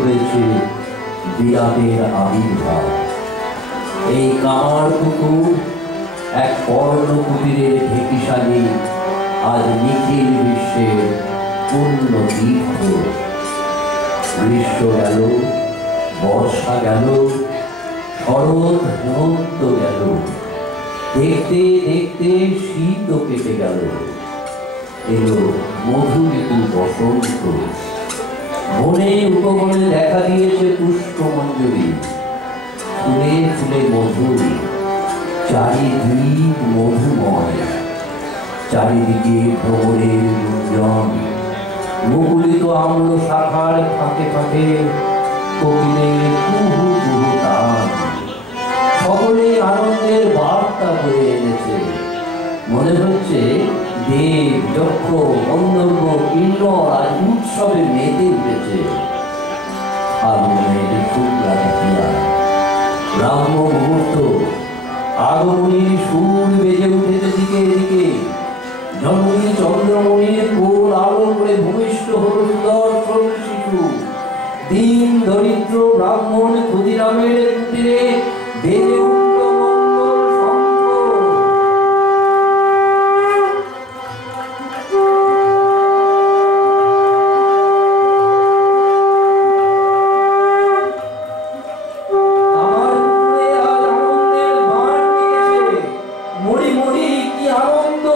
হয়েছে বিরাটের আবির্ভাব। এই কামার পুকুর এক পর্ণকুটিরের ঢেকিশালী আজ নিখিল বিশ্বের পূর্ণ তীর্থ। গ্রীষ্ম গেল, বর্ষা গেল, শরৎ হেমন্ত গেল, দেখতে দেখতে শীতও কেটে গেল। এলো মধু ঋতু বসন্ত। বনে উপবনে দেখা দিয়েছে পুষ্পমঞ্জরি, ফুলে ফুলে মধু, চারিদিক মধুময়। চারিদিকে ভ্রমণের গুঞ্জন, মুকুলিত আম্র শাখার ফাঁকে ফাঁকে কোকিলের কুহু কুহু তান। সকলে আনন্দের বার্তা বয়ে এনেছে। মনে হচ্ছে দেব, যক্ষ, গন্ধর্ব, কিন্নর আর উৎসবে মেতে উঠেছে। আগমনের শুক্লা দেখিয়া ব্রাহ্ম মুহূর্ত, আগমনীর সুর বেজে উঠেছে দিকে দিকে। জননী চন্দ্রমণির কোল আলো করে ভূমিষ্ঠ হল সুদর্শন শিশু। দীন দরিদ্র ব্রাহ্মণ ক্ষুদিরামের কুটিরে বেজে উঠল মঙ্গল শঙ্খ। আমার কুলে আজ আনন্দের বাণ দিয়েছে। মরি মরি কি আনন্দ,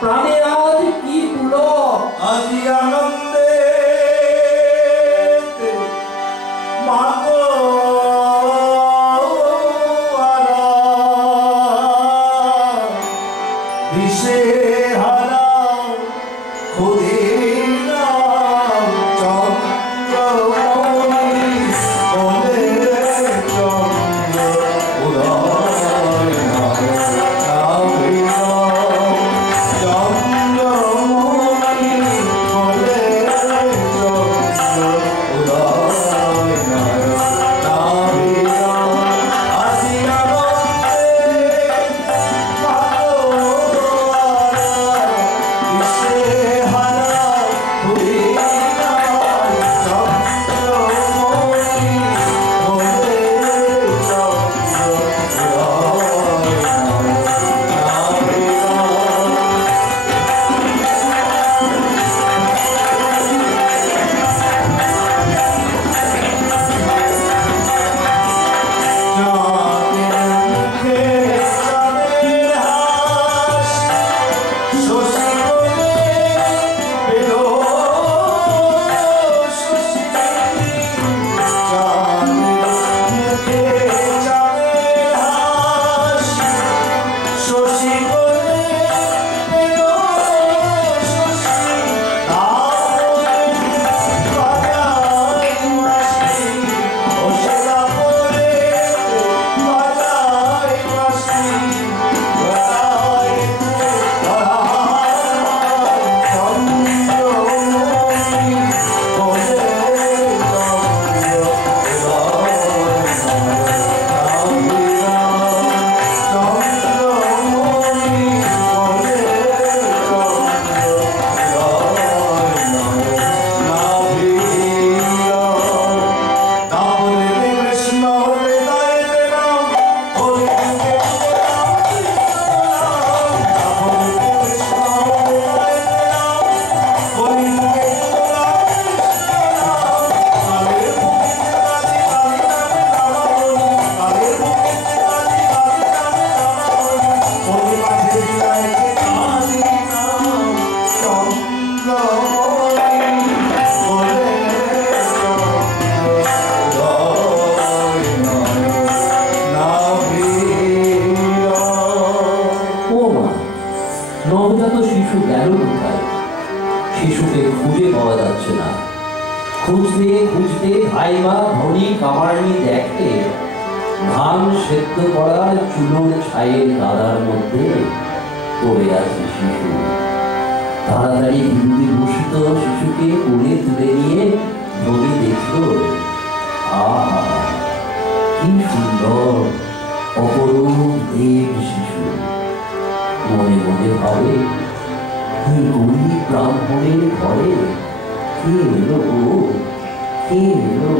প্রাণে আজ কি পুলক। আজি আনন্দে মাগো দিশে হারা খুদিনা চন্দ্রমণি বলে চন্দ্র উদয় নবজাত শিশু গেল কোথায়? শিশুকে খুঁজে পাওয়া যাচ্ছে না। খুঁজতে খুঁজতে হাইমা ধনী কামারনি দেখতে ধান সেদ্ধ করার চুলোর ছায়ের কাদার মধ্যে পড়ে আছে শিশু। তাড়াতাড়ি হিন্দি ভূষিত শিশুকে কোলে তুলে নিয়ে ধনী দেখল, আহা কি সুন্দর অপরূপ দেব শিশু। মনে মনে ভাবে, গরিব ব্রাহ্মণের ঘরে কে এলো গো, কে এলো?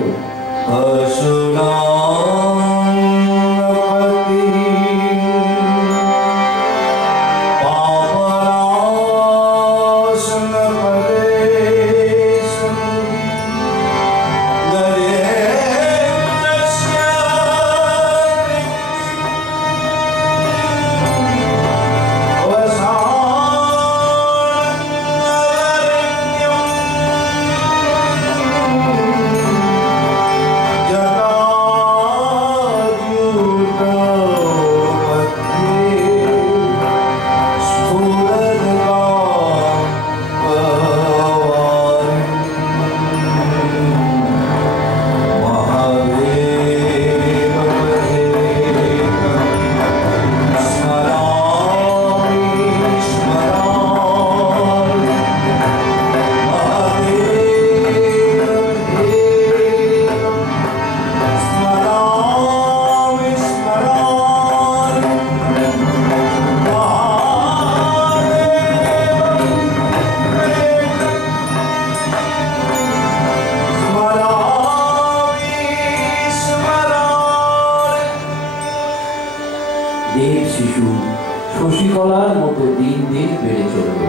শশীকলার মতো দিন দিন বেড়ে চলল।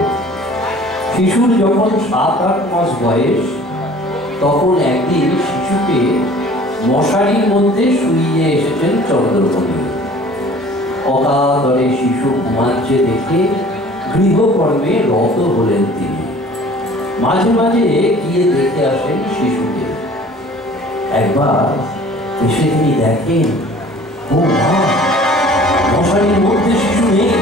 শিশুর যখন 7-8 মাস বয়স, তখন একদিন শিশুকে মশারির মধ্যে শুইয়ে এসেছেন চন্দ্রমণি। অকাতরে শিশু ঘুমাচ্ছে দেখে গৃহকর্মে রত হলেন তিনি। মাঝে মাঝে গিয়ে দেখে আসেন শিশুকে। একবার এসে তিনি দেখেন, ও মা, মশারির মধ্যে শিশু নেই,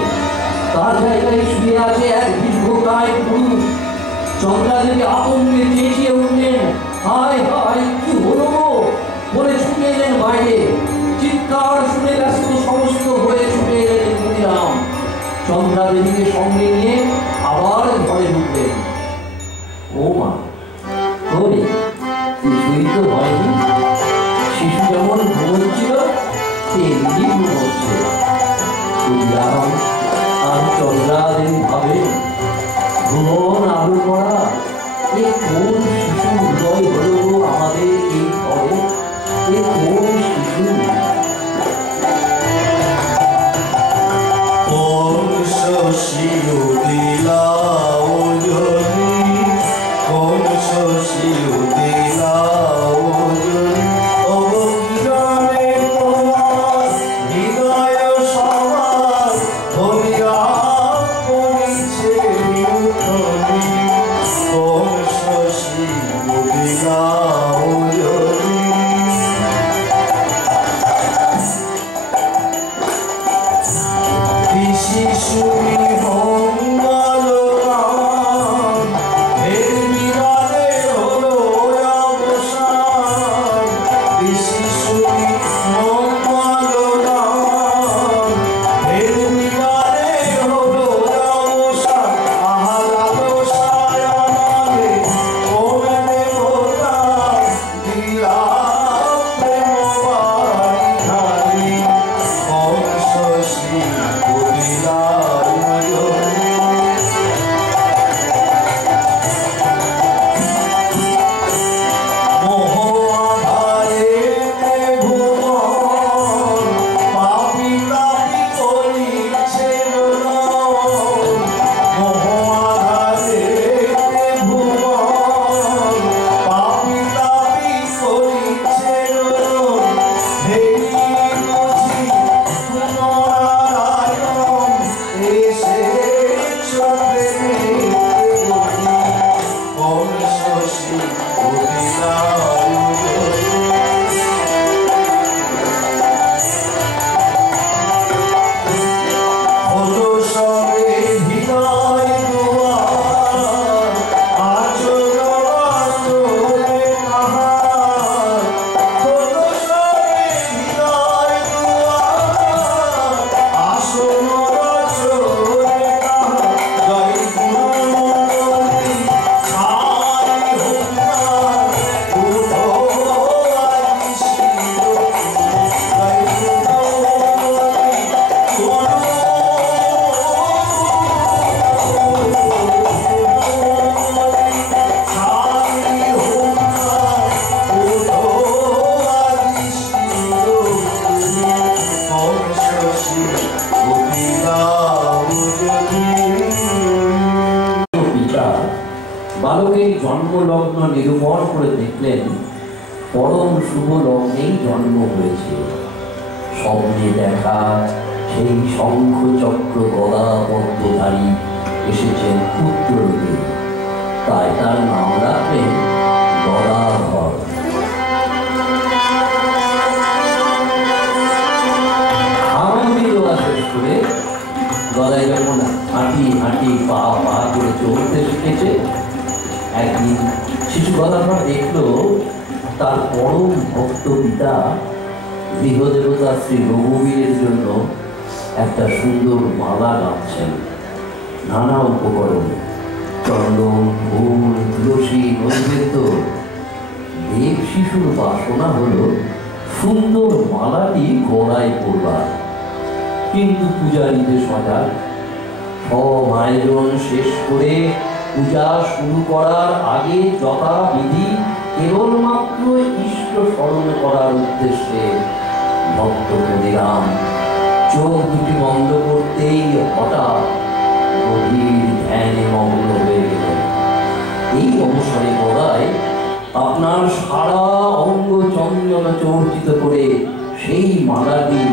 তার জায়গায় শুয়ে আছে এক দীর্ঘকায় পুরুষ। চন্দ্রাদেবী আতঙ্কে চেঁচিয়ে উঠলেন, হায় হায়, কি হলো বলে ছুটে এলেন বাইরে। চিৎকার শুনে ব্যস্ত সমস্ত হয়ে ছুটে এলেন ক্ষুদিরাম। চন্দ্রাদেবীকে সঙ্গে নিয়ে আবার ঘরে ঢুকলেন। ও মা, কই, কিছুই তো হয়নি, শিশু যেমন ঘুমোচ্ছিল তেমনি ঘুমোচ্ছে। ক্ষুদিরাম আর চন্দ্রাদেবী ভাবে, ভুবন আলো করা এ কোন শিশু হৃদয় হলো আমাদের এই ঘরে? এ কোন শিশু? কোন শশী উদিলা ওজনী, কোন শশী উদিলা ওজনী, অবকিরণে তোমার হৃদয় সবার ধরিয়া পড়িছে উঠনি। কোন শশী উদিলা ওজনী, শিশুরি মঙ্গল গান, এর বিরালে হলো অবসান। শিশুরি মঙ্গল গান, এর বিরালে হলো অবসান। আহ্লাদ সায়নে কোনে দেবতা দিলা প্রেম বাড়ি ধারি। কোন শশী উদিলা ওজনী, মোহ আধারে নিরূপণ করে দেখলেন পরম শুভ লগ্নেই জন্ম হয়েছে। স্বপ্নে দেখা সেই শঙ্খ চক্র গদা পদ্মধারী এসেছেন পুত্ররূপে, তাই তার নাম রাখলেন গদাধর। শেষ করে গদাই যখন হাঁটি হাঁটি পা পা করে চলতে শিখেছে, একদিন শিশু গদাধর দেখলো তার পরম ভক্ত পিতা গৃহদেবতা শ্রী রঘুবীরের জন্য একটা সুন্দর মালা গাঁথছেন। নানা উপকরণ, চন্দন, ফুল, তুলসী, নৈবেদ্য। দেব শিশুর বাসনা হলো সুন্দর মালাটি গলায় পড়বার, কিন্তু পূজারীদের সজাগ। সব আয়োজন শেষ করে পূজা শুরু করার আগে যথাবিধি কেবলমাত্র ইষ্ট স্মরণ করার উদ্দেশ্যে ভক্ত ক্ষুদিরাম চোখ দুটি বন্ধ করতেই হঠাৎ গভীর ধ্যানে মগ্ন হয়ে গেলেন। এই অবসরে গদাই আপনার সারা অঙ্গ চন্দন চর্চিত করে সেই মালাটি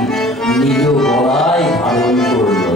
নিজ গলায় ধারণ করল।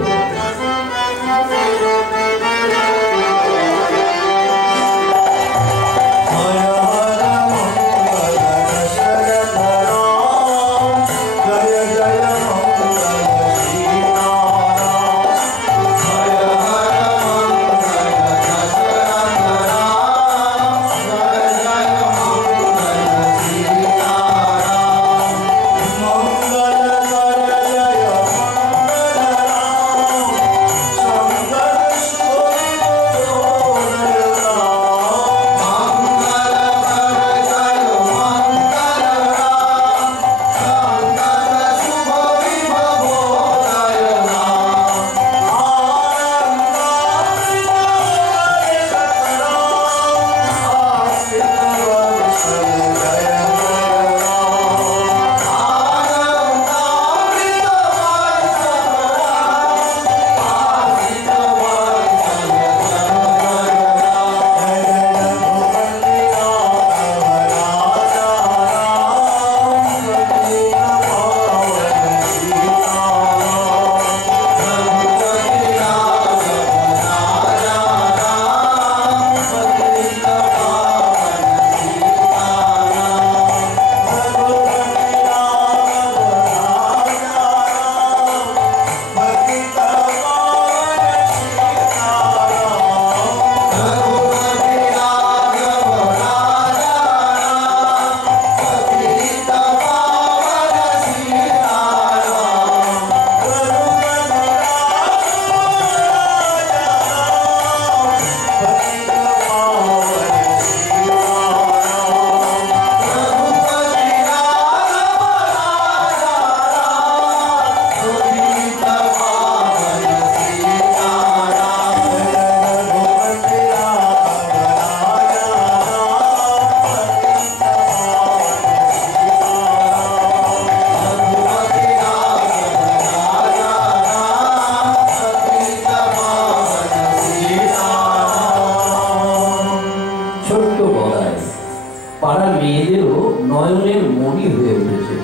নয়নের মনি হয়ে উঠেছে।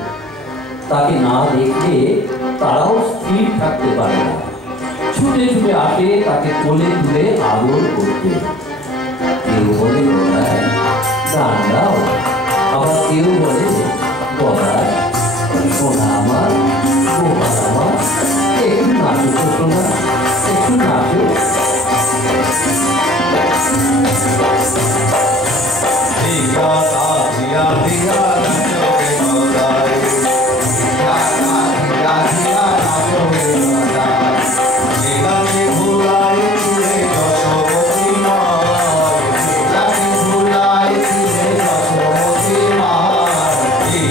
তাকে না দেখলে তারাও স্থির থাকতে পারে না, ছুটে ছুটে আসে তাকে কোলে তুলে আদর করতে। কেউ বলে গদাই গান গাও, আবার কেউ বলে গদাই সোনা আমার, গোপাল আমার, একটু নাচো তো সোনা, একটু নাচো। Hey!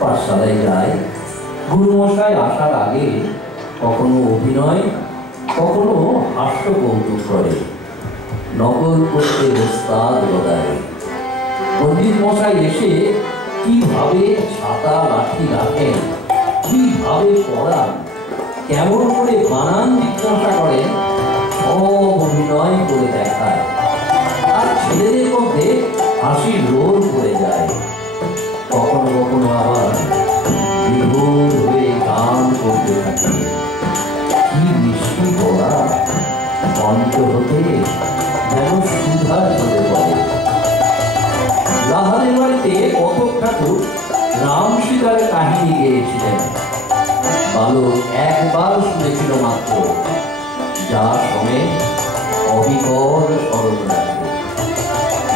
পাঠশালায় যায়। গুরুমশাই আসার আগে কখনো অভিনয়, কখনো হাস্য কৌতুক করে, নকল করতে ওস্তাদ গদায়। পণ্ডিত মশাই এসে কিভাবে ছাতা লাঠি রাখেন, কিভাবে পড়ান, কেমন করে বানান জিজ্ঞাসা করেন, সব অভিনয় করে দেখায়। আর ছেলেদের মধ্যে হাসির রোল পড়ে যায়। কখনো কখনো আবার বিভোর হয়ে গান করতে থাকে। কি মিষ্টি পড়া, কণ্ঠ হতে যেন সুধা ঝরে পড়ে। লাহানের বাড়িতে কতক ঠাকুর রাম সীতার কাহিনী গেয়েছিলেন। বালক একবার শুনেছিল মাত্র, যা শোনে অবিকল স্মরণ রাখে।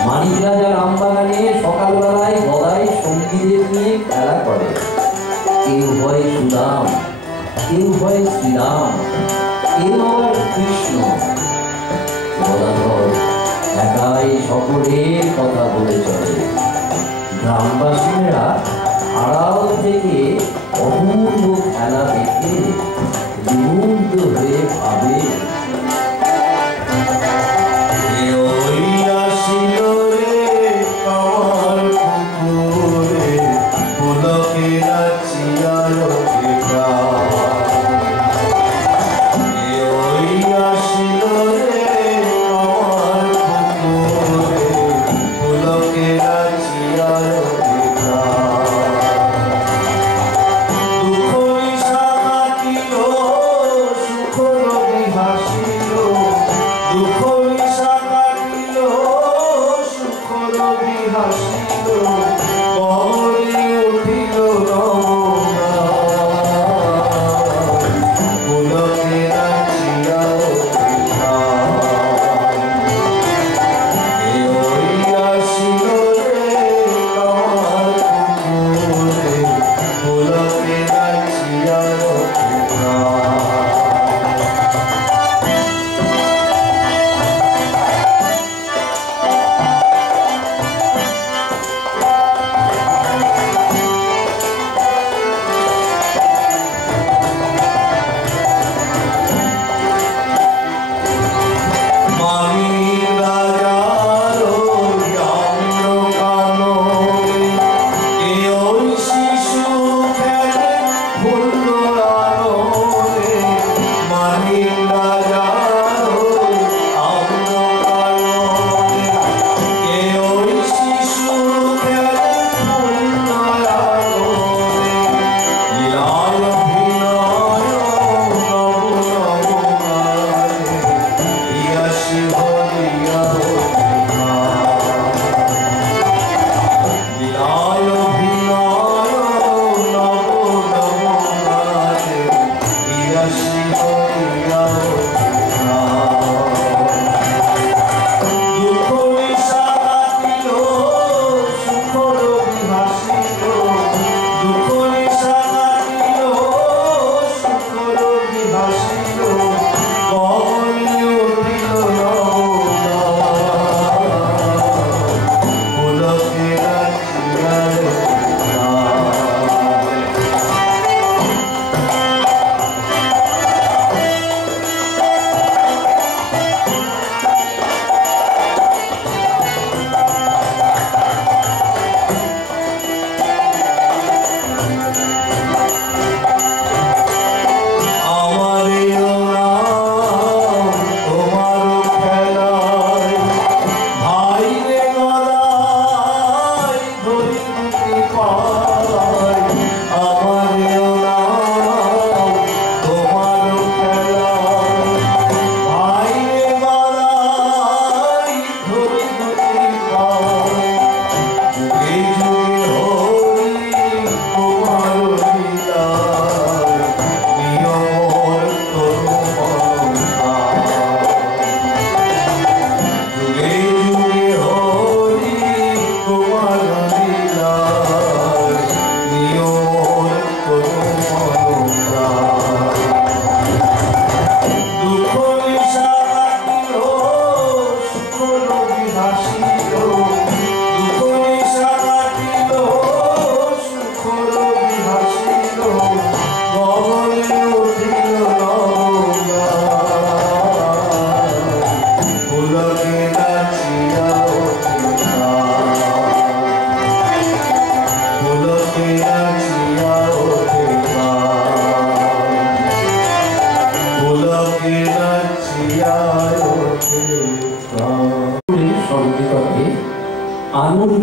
মানিক রাজা রামবাগানে সকালবেলায় গদাই সঙ্গীদের নিয়ে খেলা করে। কেউ হয় সুদাম, কেউ হয় শ্রীরাম, কেউ আবার কৃষ্ণ। গদাধর একাই সকলের কথা বলে চলে। গ্রামবাসীরা আড়াল থেকে অপূর্ব খেলা দেখে বিমুগ্ধ হয়ে ভাবে,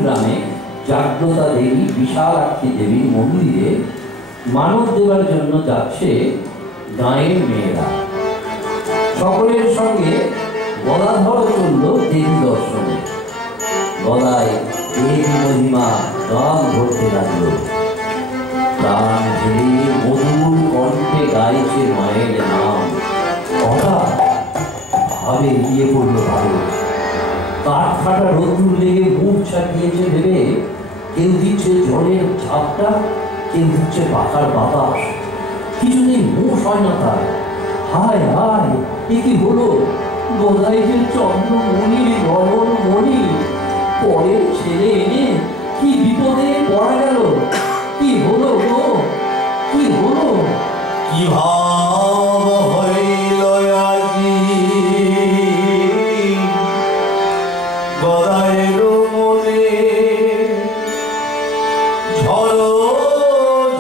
গ্রামে জাগ্রতা দেবী বিশালাক্ষী দেবীর মন্দিরে মানত দেওয়ার জন্য যাচ্ছে গাঁয়ের মেয়েরা। সকলের সঙ্গে গদাধর চলল দেবী দর্শনে। গদায় দেবী মহিমা গান ধরতে লাগলো। প্রাণ ঢেলে মধুর কণ্ঠে গাইছে মায়ের নাম। হঠাৎ ভাবে এগিয়ে পড়ল ভালো। কাঠ ফাটা রোদ্দুর লেগে মুখ ছাপিয়েছে ভেবে কেউ দিচ্ছে জলের ঝাপটা, কেউ দিচ্ছে পাখার বাতাস। কিছুদিন মুখ হয় না তার। হায় হায়, এ কি হলো? গদাই যে চন্দ্রমণি রমন মণি পরের ছেলে এনে কি বিপদে পড়া গেল। কি হলো গো, কি হলো? কি ভাব হইল আজি গদায়ের মনে, ঝড়ো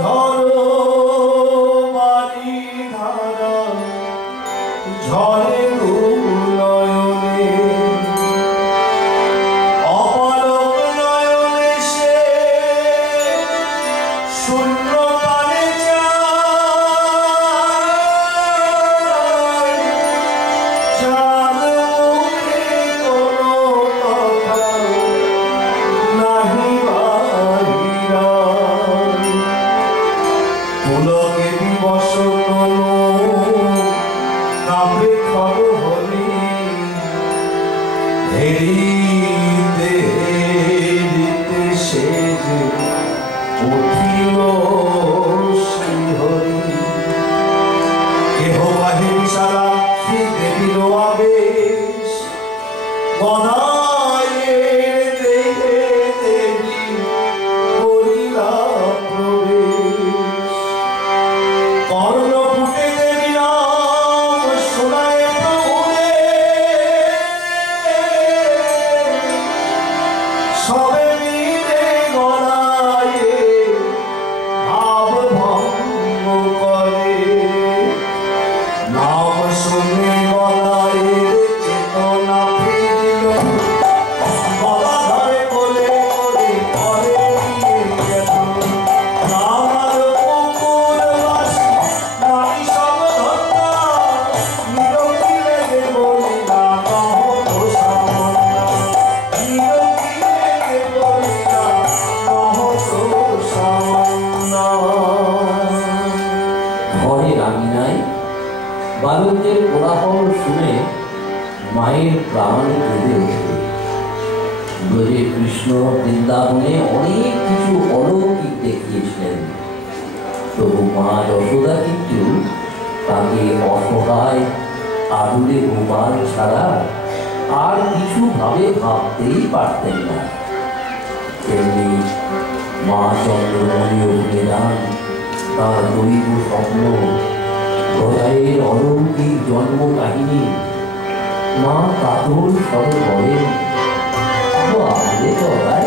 ঝড়ো বাড়ি ধারা ঝড়ে নয়নে, অপলক নয়নে সে শূন্য পানে চাঁদ মুখে কোনো কথা নাহি বাহিরা, পুলকে দিবস কোনো কাব্যে খর হলি, হেরিতে হেরিতে সে যে উঠিল শ্রীহরি। কেহ বাহে বিশালাক্ষী দেবীর আবেশ, গদায়ের দেহে দেবী করিলা প্রবেশ। কর্ণ ফুটে দেবী নাম শোনায় প্রভুরে, সবে মিলে গড়ায়ে ভাব ভঙ্গ করে। নাম শুনে গদায়ের চেতনা ফিরিল, গদাধরে কোলে করে ঘরে নিয়ে গেল। আমার পুকুরবাসী নারী সব ধন্যা, নিরতি লেগে বলিলা কহ তো সামনা, নিরতি লেগে বলিলা কহ তো সামনা। ঘরে রামিনাই বালকদের কোলাহল শুনে মায়ের প্রাণ কেঁদে ওঠে। ব্রজে কৃষ্ণ বৃন্দাবনে অনেক কিছু অলৌকিক দেখিয়েছিলেন, তবু মা যশোদা কিন্তু তাকে অসহায় আদুরে গোপাল ছাড়া আর কিছু ভাবে ভাবতেই পারতেন না। তেমনি মা চন্দ্রমণি অগ্নিদান, তার দৈব স্বপ্ন, গদায়ের অলৌকিক জন্ম কাহিনী, মা কাতর স্বরে বলেন, বাবরে গদাই,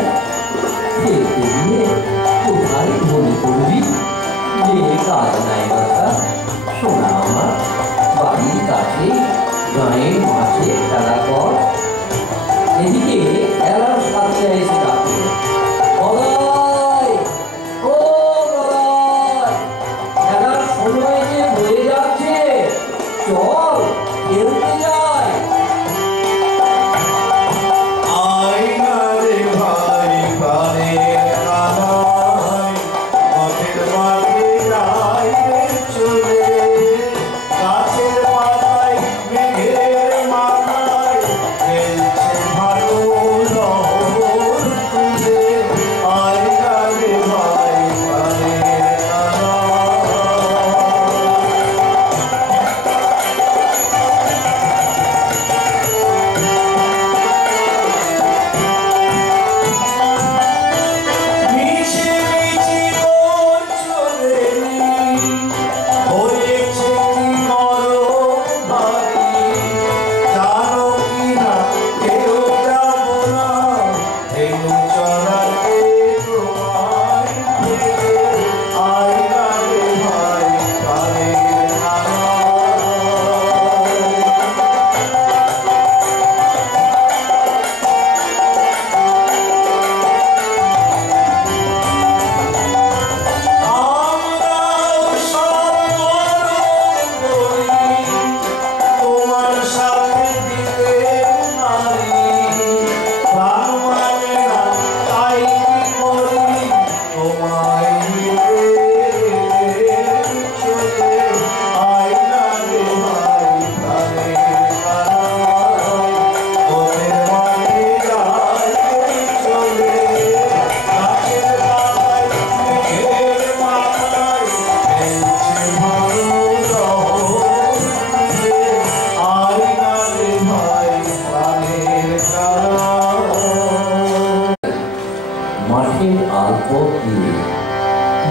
খেলতে গিয়ে কোথায় মনে করবি যে কাজ নাই কথা। শোনা আমার, বাড়ির কাছে গাঁয়ের মাঠে খেলা কর। এদিকে খেলার সাথে এসে ডাকে, গদাই, ও গদাই, খেলার সময় যে হয়ে যাচ্ছে, চল খেলতে যাই। আইনা রে ভাই প্রাণের কানাই, পথের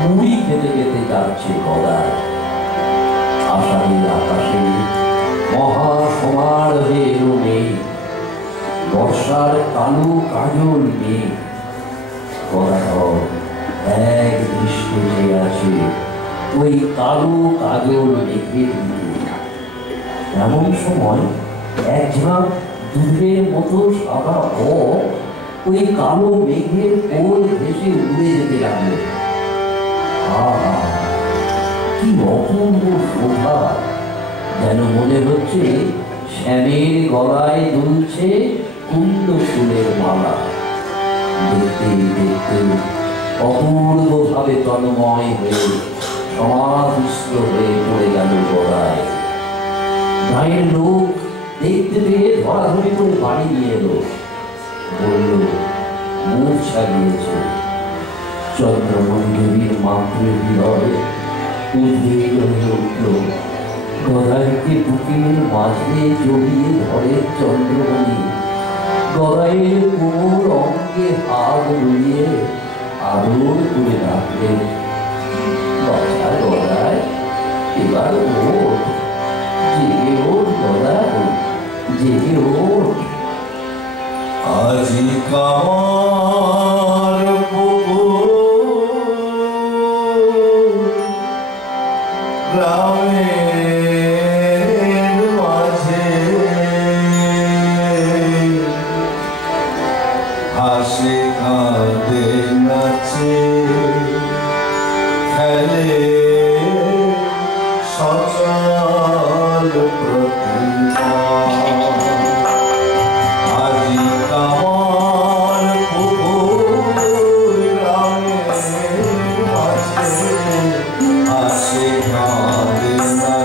মুড়ি খেতে খেতে যাচ্ছে গদায়। আষাঢ়ের আকাশে মহা সমারোহে এলো মেঘ, বর্ষার কালো কাজল মেঘ। গদাধর এক দৃষ্টে চেয়ে আছে ওই কালো কাজল মেঘের দিকে। এমন সময় এক ঝাঁক দুধের মতো সাদা বক ওই কালো মেঘের কোল ভেসে উড়ে যেতে লাগলো। আহা, কি অপূর্ব শোভা! যেন মনে হচ্ছে শ্যামের গলায় দুলছে কুন্দ ফুলের মালা। দেখতে দেখতে অপূর্বভাবে তন্ময় হয়ে সমাধিস্থ হয়ে পড়ে গেল গদায়। গায়ের লোক দেখতে পেয়ে ধরাধরি করে বাড়ি নিয়ে এলো। বলল, মূর্ছা গিয়েছে। চন্দ্রমণি দেবীর মাতৃ হৃদয় উদ্বেগ হয়ে উঠল। গদাইকে বুকের মাঝে জড়িয়ে ধরে চন্দ্রমণি। গদাইয়ের কোমল অঙ্গে হাত বুলিয়ে আদর করে ডাকলেন, বাছা গদাই, এবার ওঠ, জেগে ওঠ গদাই, জেগে ওঠ। আজি কামার গ্রামের মাঝে হাসে কাঁদে নাচে খেলে সচল প্রতিমা। আজি কামার পুকুর গ্রামের মাঝে হাসে কাঁদে নাচে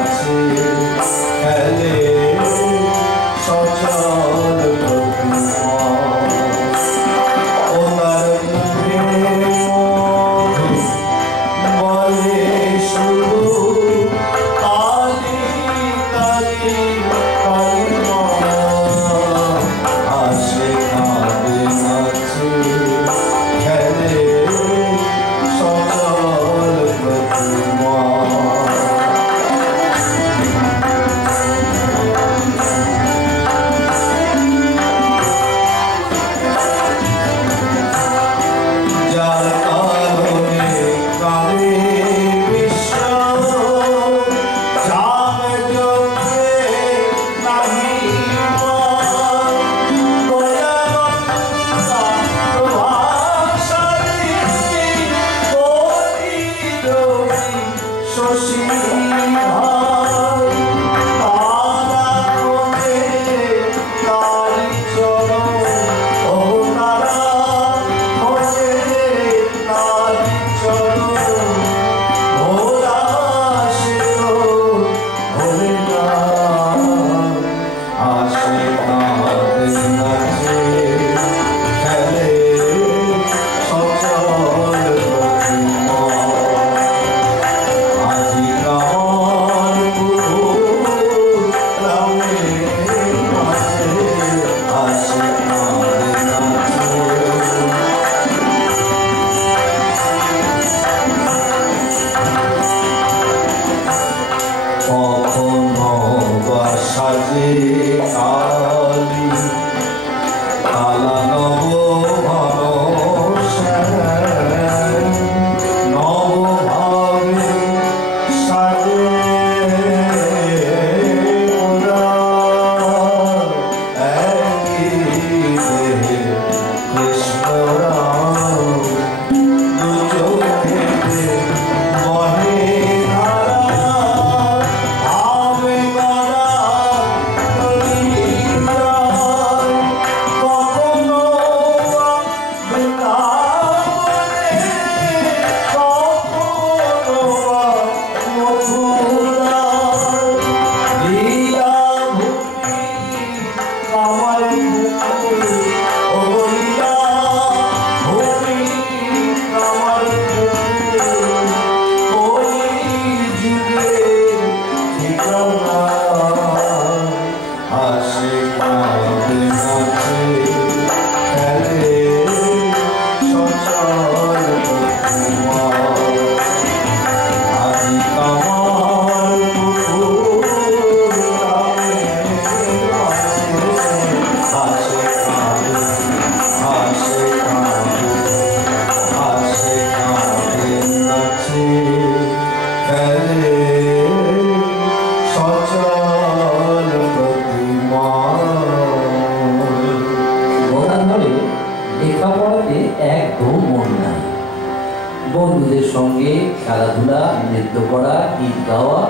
খেলাধুলা, নৃত্য করা, গীত গাওয়া,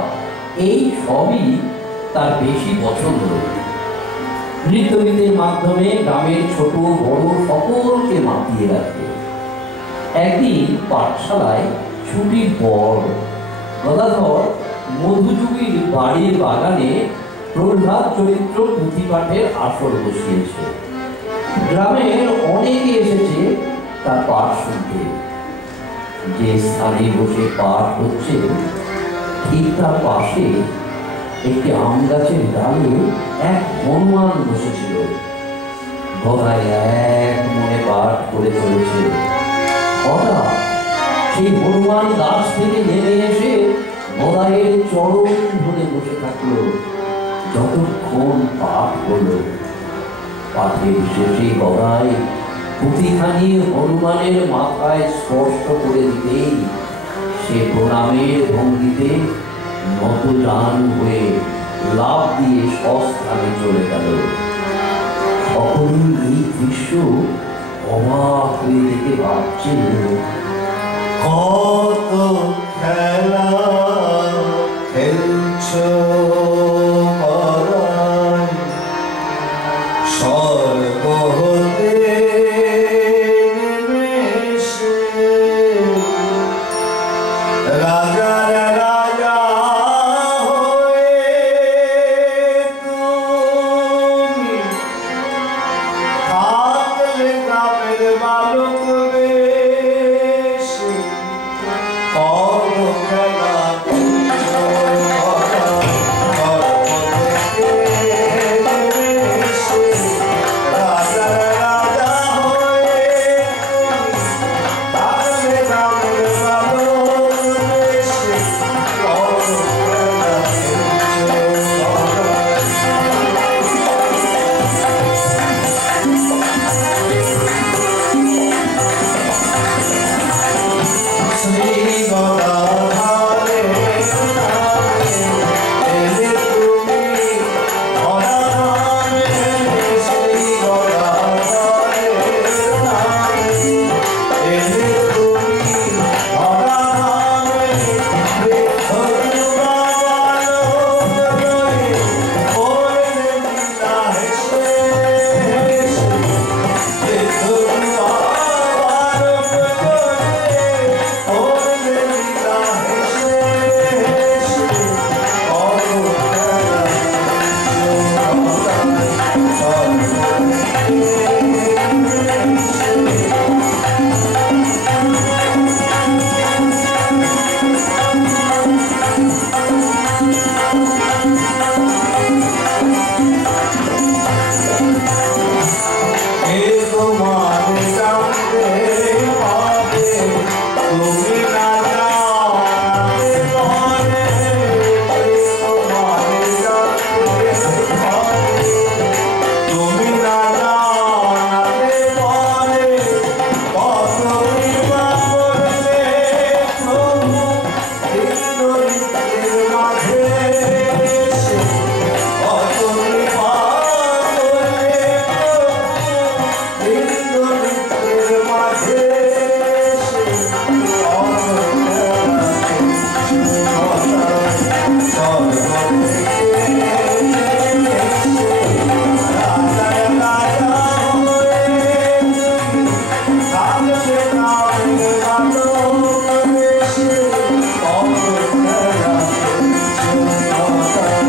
এই সবই তার বেশি পছন্দ। নৃত্যগীতের মাধ্যমে গ্রামের ছোট বড় সকলকে মাতিয়ে রাখে। একদিন পাঠশালায় ছুটির পর গদাধর মধুযুগীর বাড়ির বাগানে প্রহ্লাদ চরিত্র পুঁথি পাঠের আসর বসিয়েছে। গ্রামের অনেকে এসেছে তার পাঠ শুনতে। যে স্থানে বসে পাঠ হচ্ছে ঠিক তার পাশে একটি আম গাছের ডালে এক হনুমান বসেছিল। গদাই এক মনে পাঠ করে চলেছে। হঠাৎ সেই হনুমান গাছ থেকে নেমে এসে গদাইয়ের চরণ ধরে বসে থাকলো। যতক্ষণ পাঠ হলো, পাঠের শেষে গদাই পুঁথিখানি হনুমানের মাথায় স্পর্শ করে দিতেই সে প্রণামের ভঙ্গিতে নতজান হয়ে লাফ দিয়ে স্বস্থানে চলে গেল। সকলেই এই দৃশ্য অবাক হয়ে দেখে ভাবছেন, কত খেলা খেলছ গদাই, স্বর্গ হতে নেমেছে রাজার রাজা হয়ে তুমি থাকলে গ্রামের বালক বেশে। কত খেলা খেলছ গদাই, স্বর্গ থেকে নেমেছে রাজার রাজা হয়ে তুমি থাকলে গ্রামের বালক বেশে। কত খেলা খেলছ গদাই। শ্রী গদাধরে এলে তুমি অনাধারে, শ্রী গদাধরে এলে তুমি অনাধারে। বৃদ্ধ যুবা বালক লয়ে করলে লীলা হেসে হেসে। বৃদ্ধ যুবা বালক লয়ে করলে লীলা হেসে হেসে। কত খেলা খেলছ এ তোমার জানতে হবে, তুমি না জানতে পারে। এ তোমার জানতে হবে, তুমি না জানতে পারে। কত কৃপা করলে প্রভু দীনদরিদ্রের মাঝে এসে। কত কৃপা করলে প্রভু দীনদরিদ্রের মাঝে এসে। কত খেলা খেলছ গদাই, স্বর্গ থেকে নেমেছে রাজার রাজা হয়ে তুমি থাকলে গ্রামের বালক বেশে। কত খেলা খেলছ গদাই,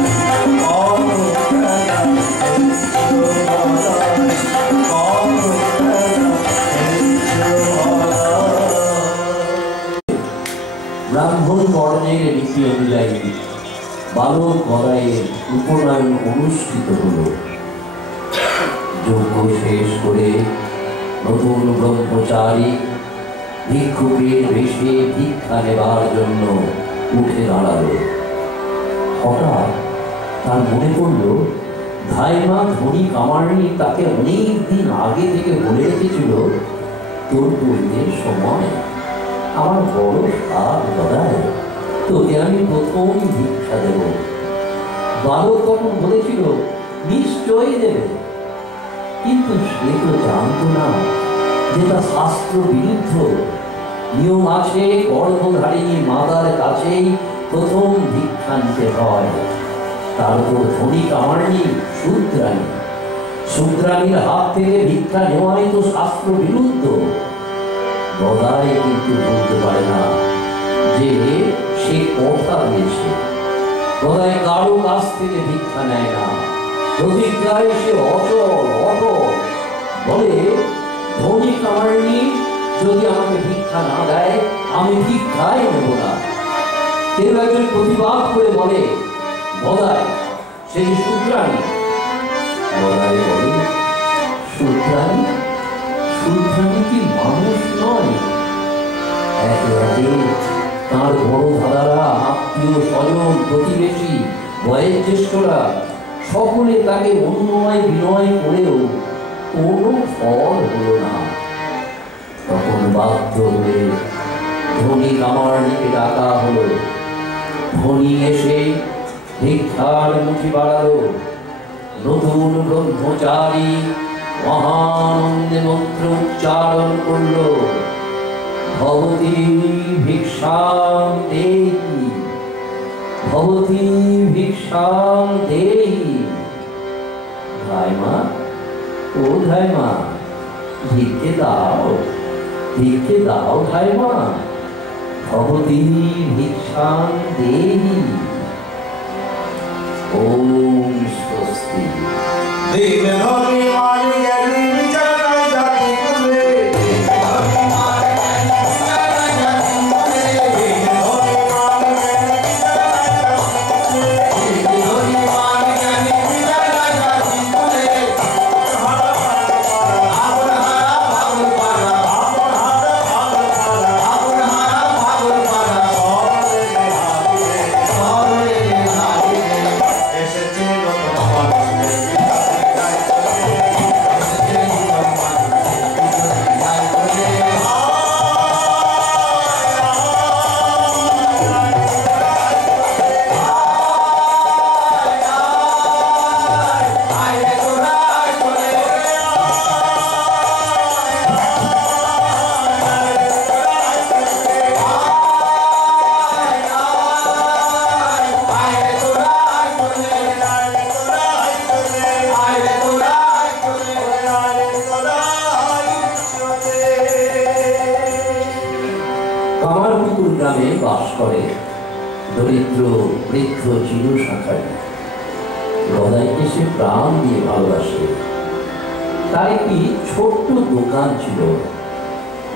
কত খেলা খেলছ গদাই, কত খেলা খেলছ গদাই। ব্রাহ্মণ বর্ণের রীতি অনুযায়ী বালক গদাইয়ের উপনয়ন অনুষ্ঠিত হল। যজ্ঞ শেষ করে নতুন ব্রহ্মচারী ভিক্ষুকের বেশে ভিক্ষা নেবার জন্য উঠে দাঁড়াল। হঠাৎ তার মনে পড়ল, ধাইমা ধনী কামারনি তাকে অনেক দিন আগে থেকে বলে রেখেছিল, তোর বইয়ের সময় আমার বড় সাধ গদাই, তোকে আমি প্রথম ভিক্ষা দেব। বালক তখন বলেছিল নিশ্চয়ই দেবে, কিন্তু সে তো জানত না যে তা শাস্ত্র বিরুদ্ধ। নিয়ম আছে গর্ভধারিণী মাতার কাছেই প্রথম ভিক্ষা নিতে হয়। তারপর ধনী কামার্নি শূদ্রাণী, শূদ্রাণীর হাত থেকে ভিক্ষা নেওয়াই তো শাস্ত্র বিরুদ্ধ। গদাই কিন্তু বলতে পারে না যে সে কথা দিয়েছে। গদাই কারো কাছ থেকে ভিক্ষা নেয় না, প্রতিজ্ঞায় সে অচল অটল। বলে ধনী কামার্নি যদি আমাকে ভিক্ষা না দেয় আমি ভিক্ষাই নেব না। কেউ একজন প্রতিবাদ করে বলে গদাই সে শূদ্রাণী। গদাই বলে শূদ্রাণী, শূদ্রাণী কি মানুষ নয়? একে একে তাঁর বড় দাদারা, আত্মীয় স্বজন, প্রতিবেশী, বয়োজ্যেষ্ঠরা সকলে তাকে অনুনয় বিনয় করেও কোনো ফল হলো না। তখন বাধ্য হয়ে ধনী কামার্নিকে ডাকা হলো। ধনী এসে ভিক্ষার মুঠি বাড়ালো। নতুন ব্রহ্মচারী মহানন্দে মন্ত্র উচ্চারণ করল, ভবতী ভিক্ষাং দেহি, ভবতী ভিক্ষাং দেহি। ধাইমা, ও ধাইমা, ভিক্ষে দাও, ভিক্ষে দাও ধাইমা, ভবতী ভিক্ষাং দেহি। ওম স্বস্তি। দিন ধনী মানি গেলি বিচারা জাতি তুলে, দিন ধনী মানি গেলি বিচারা জাতি তুলে, দিন ধনী মানি গেলি বিচারা জাতি তুলে, দিন ধনী মানি গেলি বিচারা জাতি তুলে। হারা হারা ভাগুর পারা, আপন হারা ভাগুর পারা, আপন হারা ভাগুর পারা, সরে হারিয়ে এসেছে নতুন মানুষ। কামারপুকুর গ্রামে বাস করে দরিদ্র বৃদ্ধ চিরু শাখায়। গদাইকে সে প্রাণ দিয়ে ভালোবাসে। তার একটি ছোট্ট দোকান ছিল।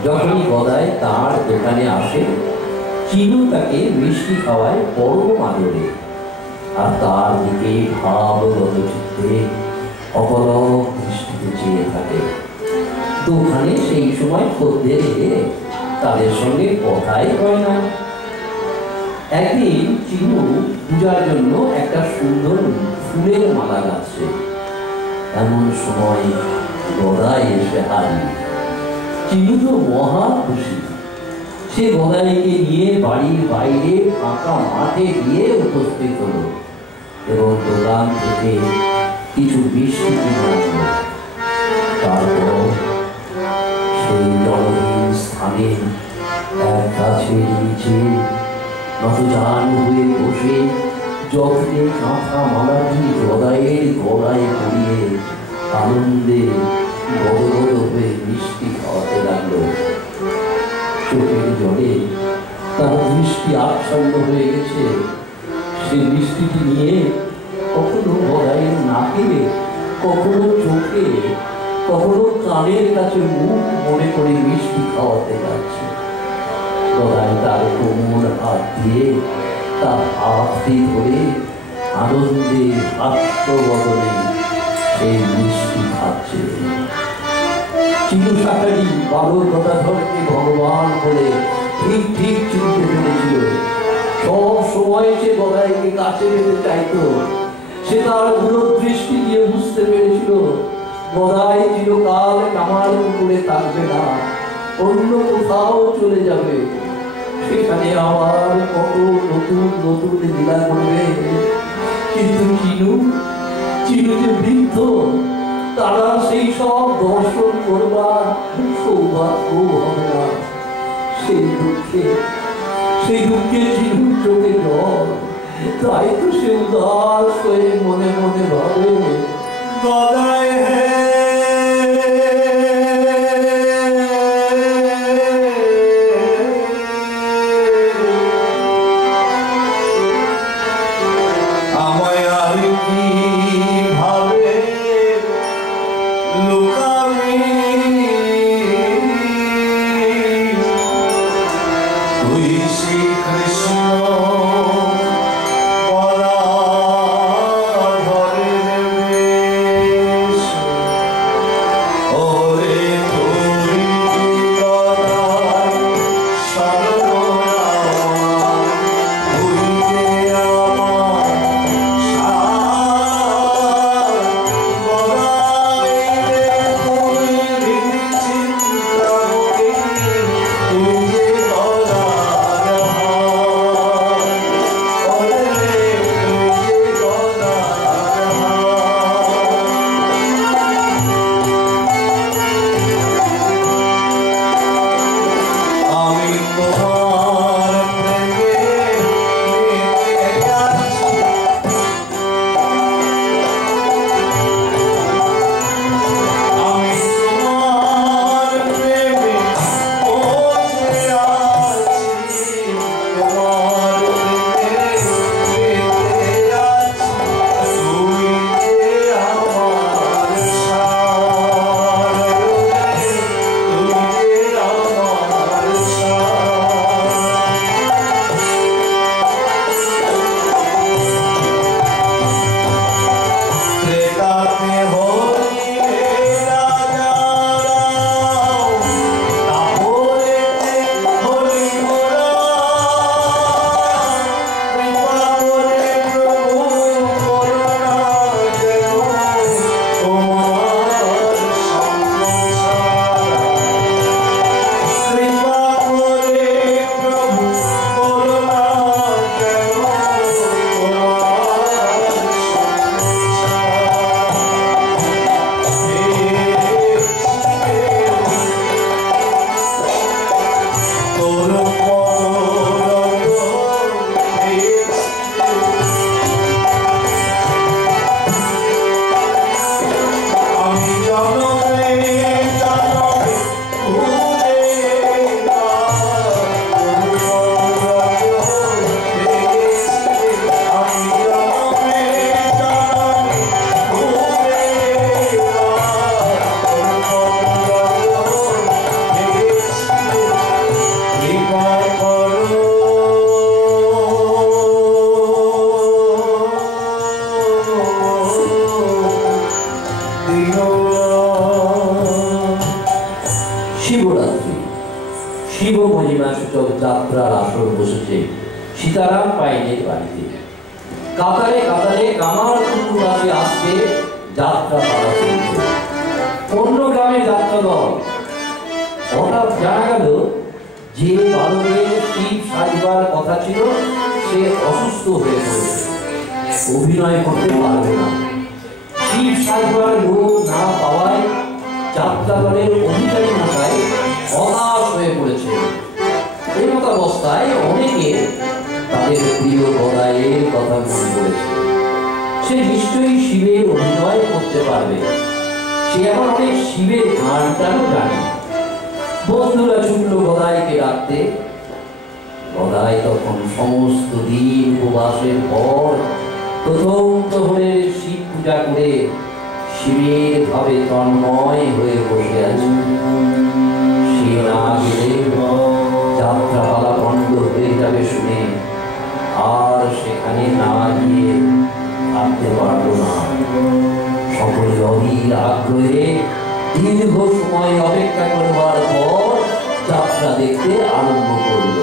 যখনই গদাই তার দোকানে আসে, চিনু তাকে মিষ্টি খাওয়ায় পরম আদরে, আর তার দিকে ভাবগত চিত্তে অপলক দৃষ্টিতে চেয়ে থাকে। দোকানে সেই সময় খদ্দের এলে তাদের সঙ্গে কথাই হয় না। একদিন চিনু পূজার জন্য একটা সুন্দর ফুলের মালা গাচ্ছে। এমন সময় গদাই এসে হাজির। চিনু তো মহা খুশি। সে গদাইকে নিয়ে বাড়ির বাইরে ফাঁকা মাঠে গিয়ে উপস্থিত হলো এবং দোকান থেকে কিছু মিষ্টি কিনে আনলো। তারপর সেই জনহীন স্থানে এক গাছের নিচে নতজান হয়ে বসে যত্নে কাঁথা মালাটি গদাইয়ের গলায় পরিয়ে আনন্দে গদগদ হয়ে মিষ্টি খাওয়াতে লাগলো। চোখের জলে তার দৃষ্টি আচ্ছন্ন হয়ে গেছে। সে মিষ্টিটি নিয়ে কখনো গদাইয়ের নাকে, কখনো চোখে, কখনো কানের কাছে মুখ মনে করে মিষ্টি খাওয়াতে যাচ্ছে। গদাই তার কোমর হাত দিয়ে তার হাতটি ধরে আনন্দে হাস্যবদনে সেই মিষ্টি খাচ্ছে। চিনু শাকারি বাবুর গদাধরকে ভগবান বলে ঠিক ঠিক চিনতে পেরেছিল। সব সময় সে গদাইকে কাছে পেতে চাইতো। সে তার দূরদৃষ্টি দিয়ে বুঝতে পেরেছিল গদাই চিরকাল কামারপুকুরে থাকবে না, অন্য কোথাও চলে যাবে। সেখানে আবার কত নতুন নতুন লীলা করবে। কিন্তু চিনু যে বৃদ্ধ, তারা সেই সব দর্শন করবার সৌভাগ্য হবে না। সেই দুঃখে চিরুর চোখে জল। তাই তো সে উদাস হয়ে মনে মনে ভাবে, গদাই হে আমায় আর কি ভাবে লুকাবি, তুই শ্রীকৃষ্ণ শিবরাত্রি শিব মহিমা সূচক যাত্রার আসর বসেছে সীতারাম পাইনের বাড়িতে। কাতারে কাতারে কামার কুকুরাতে আসবে যাত্রা পালা চলছে। অন্য গ্রামে যাত্রা দল। হঠাৎ জানা গেল যে বালকের শিব সাজবার কথা ছিল সে অসুস্থ হয়ে পড়েছে, অভিনয় করতে পারবে না। শিব সাজবার লোক না পাওয়ায় যাত্রা দলের অধিকারী মশাই হতাশ হয়ে পড়েছে। এই মতো অবস্থায় অনেকে তাদের প্রিয় গদাইয়ের কথা মনে করেছে। সে নিশ্চয়ই শিবের অভিনয় করতে পারবে। সে এখন অনেক শিবের গানটাও জানে। বন্ধুরা ছুটল গদাইকে ডাকতে। গদাই তখন সমস্ত দিন উপবাসের পর প্রথম প্রহরের শিব পূজা করে শিবের ভাবে তন্ময় হয়ে বসে আছে। সে না গেলে যাত্রাপালা বন্ধ হয়ে যাবে শুনে আর সেখানে না গিয়ে থাকতে পারল না। সকলে অধীর আগ্রহে দীর্ঘ সময় অপেক্ষা করবার পর যাত্রা দেখতে আরম্ভ করল।